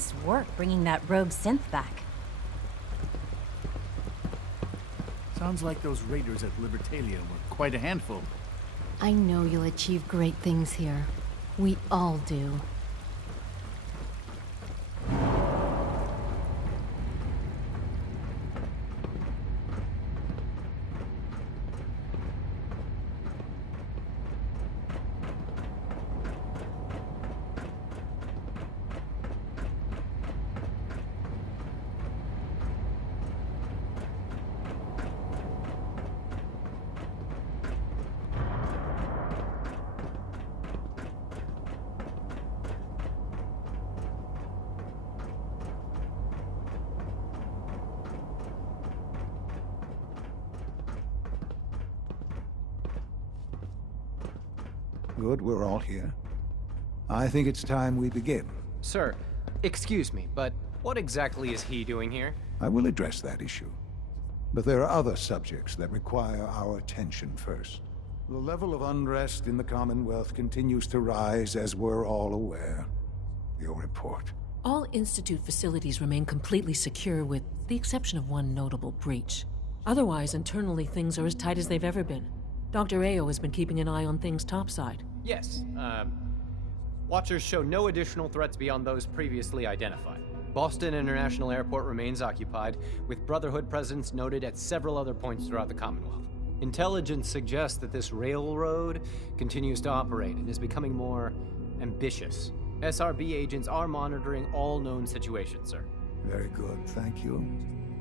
Nice work bringing that rogue synth back. Sounds like those raiders at Libertalia were quite a handful. I know you'll achieve great things here. We all do. Good, we're all here. I think it's time we begin. Sir, excuse me, but what exactly is he doing here? I will address that issue. But there are other subjects that require our attention first. The level of unrest in the Commonwealth continues to rise, as we're all aware. Your report. All Institute facilities remain completely secure with the exception of one notable breach. Otherwise, internally things are as tight as they've ever been. Dr. Ayo has been keeping an eye on things topside. Yes, Watchers show no additional threats beyond those previously identified. Boston International Airport remains occupied, with Brotherhood presence noted at several other points throughout the Commonwealth. Intelligence suggests that this railroad continues to operate and is becoming more ambitious. SRB agents are monitoring all known situations, sir. Very good, thank you.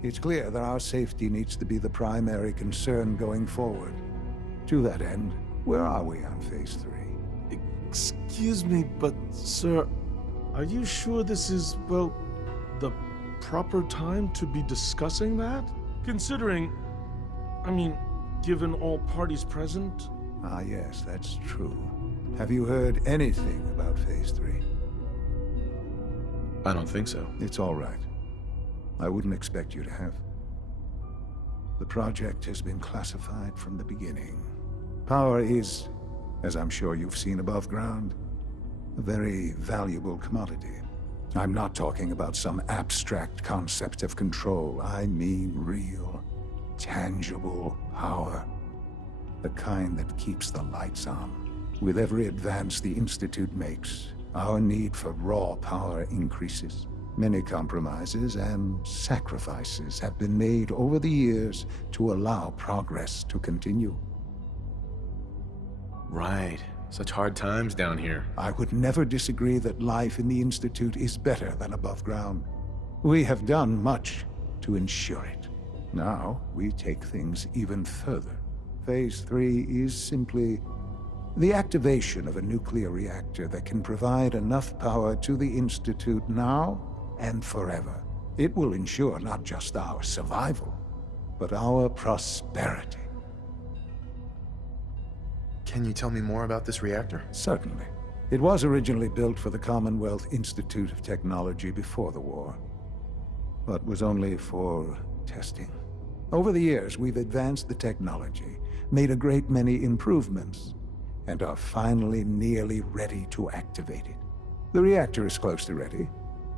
It's clear that our safety needs to be the primary concern going forward. To that end, where are we on Phase 3? Excuse me, but sir, are you sure this is, well, the proper time to be discussing that? Considering, given all parties present? Ah, yes, that's true. Have you heard anything about Phase 3? I don't think so. It's all right. I wouldn't expect you to have. The project has been classified from the beginning. Power is, as I'm sure you've seen above ground, a very valuable commodity. I'm not talking about some abstract concept of control. I mean real, tangible power. The kind that keeps the lights on. With every advance the Institute makes, our need for raw power increases. Many compromises and sacrifices have been made over the years to allow progress to continue. Right. Such hard times down here. I would never disagree that life in the Institute is better than above ground. We have done much to ensure it. Now, we take things even further. Phase 3 is simply the activation of a nuclear reactor that can provide enough power to the Institute now and forever. It will ensure not just our survival, but our prosperity. Can you tell me more about this reactor? Certainly. It was originally built for the Commonwealth Institute of Technology before the war, but was only for testing. Over the years, we've advanced the technology, made a great many improvements, and are finally nearly ready to activate it. The reactor is close to ready,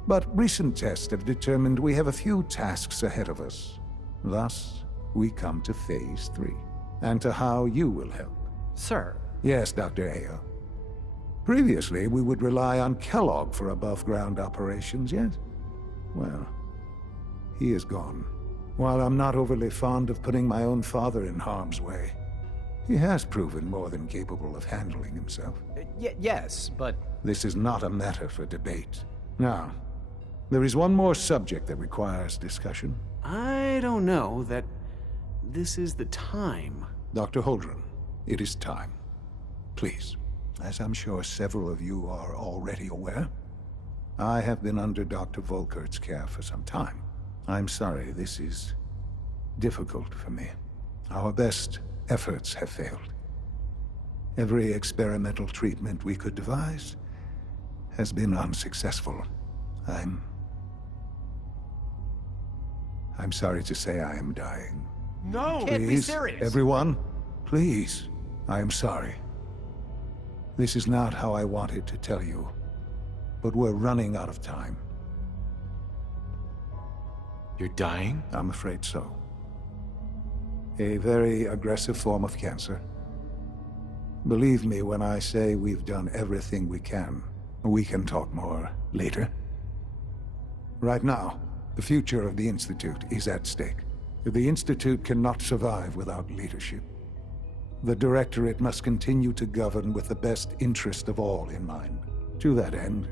but recent tests have determined we have a few tasks ahead of us. Thus, we come to Phase 3, and to how you will help. Sir. Yes, Dr. Ayo. Previously, we would rely on Kellogg for above-ground operations, yes? Well, he is gone. While I'm not overly fond of putting my own father in harm's way, he has proven more than capable of handling himself. Yes, but... This is not a matter for debate. Now, there is one more subject that requires discussion. I don't know that this is the time. Dr. Holdren, it is time. Please, as I'm sure several of you are already aware, I have been under Dr. Volkert's care for some time. I'm sorry this is difficult for me. Our best efforts have failed. Every experimental treatment we could devise has been unsuccessful. I'm sorry to say I am dying. No! Can't be serious! Everyone, please. I am sorry. This is not how I wanted to tell you, but we're running out of time. You're dying? I'm afraid so. A very aggressive form of cancer. Believe me when I say we've done everything we can. We can talk more later. Right now, the future of the Institute is at stake. The Institute cannot survive without leadership. The Directorate must continue to govern with the best interest of all in mind. To that end,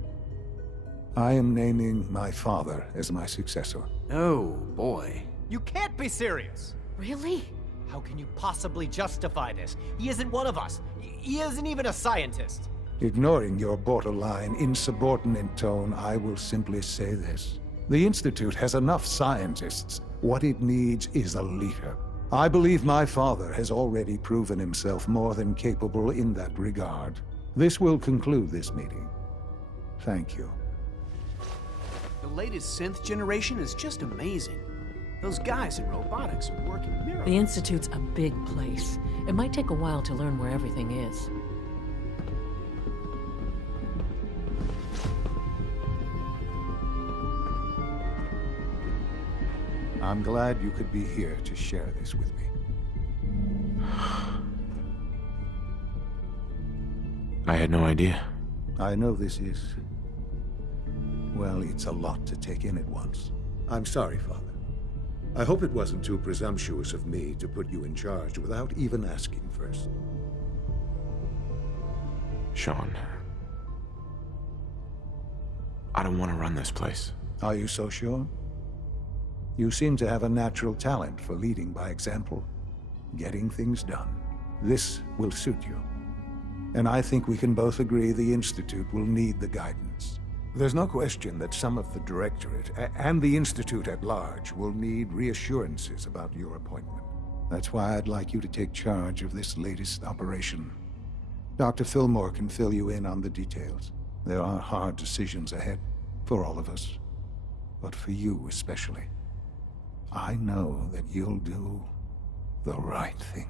I am naming my father as my successor. Oh, boy. You can't be serious! Really? How can you possibly justify this? He isn't one of us. He isn't even a scientist. Ignoring your borderline, insubordinate tone, I will simply say this. The Institute has enough scientists. What it needs is a leader. I believe my father has already proven himself more than capable in that regard. This will conclude this meeting. Thank you. The latest synth generation is just amazing. Those guys in robotics are working miracles. The Institute's a big place. It might take a while to learn where everything is. I'm glad you could be here to share this with me. I had no idea. I know this is... well, it's a lot to take in at once. I'm sorry, Father. I hope it wasn't too presumptuous of me to put you in charge without even asking first. Sean. I don't want to run this place. Are you so sure? You seem to have a natural talent for leading by example, getting things done. This will suit you. And I think we can both agree the Institute will need the guidance. There's no question that some of the Directorate and the Institute at large will need reassurances about your appointment. That's why I'd like you to take charge of this latest operation. Dr. Fillmore can fill you in on the details. There are hard decisions ahead, for all of us. But for you especially. I know that you'll do the right thing.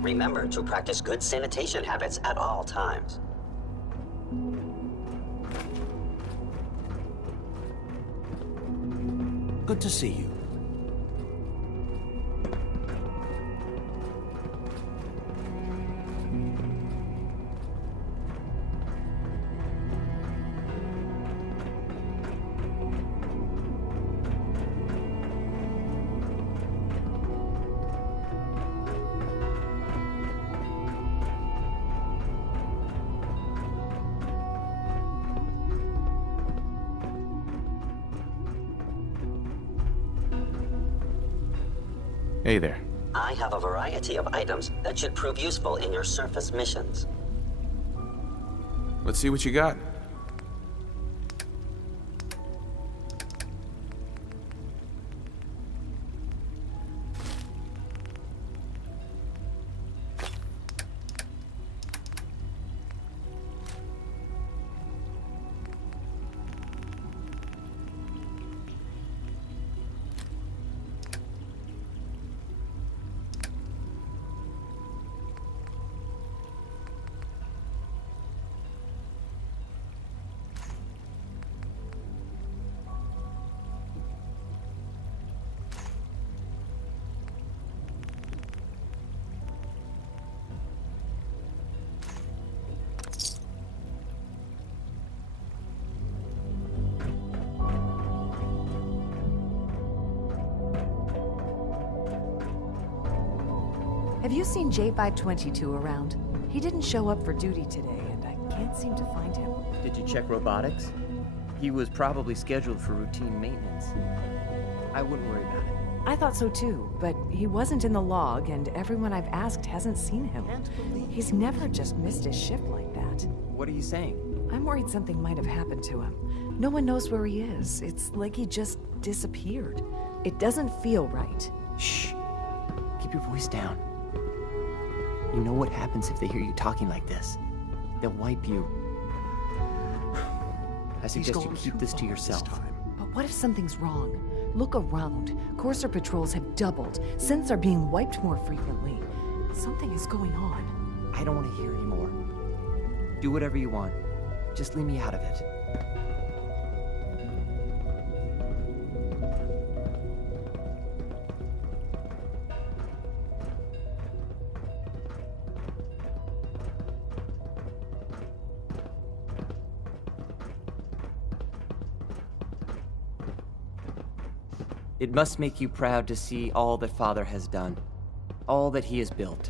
Remember to practice good sanitation habits at all times. Good to see you. Hey there. I have a variety of items that should prove useful in your surface missions. Let's see what you got. Have you seen J522 around? He didn't show up for duty today, and I can't seem to find him. Did you check robotics? He was probably scheduled for routine maintenance. I wouldn't worry about it. I thought so too, but he wasn't in the log, and everyone I've asked hasn't seen him. He's never just missed his shift like that. What are you saying? I'm worried something might have happened to him. No one knows where he is. It's like he just disappeared. It doesn't feel right. Shh. Keep your voice down. You know what happens if they hear you talking like this? They'll wipe you. I suggest you keep this to yourself. But what if something's wrong? Look around. Courser patrols have doubled. Synths are being wiped more frequently. Something is going on. I don't want to hear anymore. Do whatever you want. Just leave me out of it. It must make you proud to see all that Father has done, all that he has built.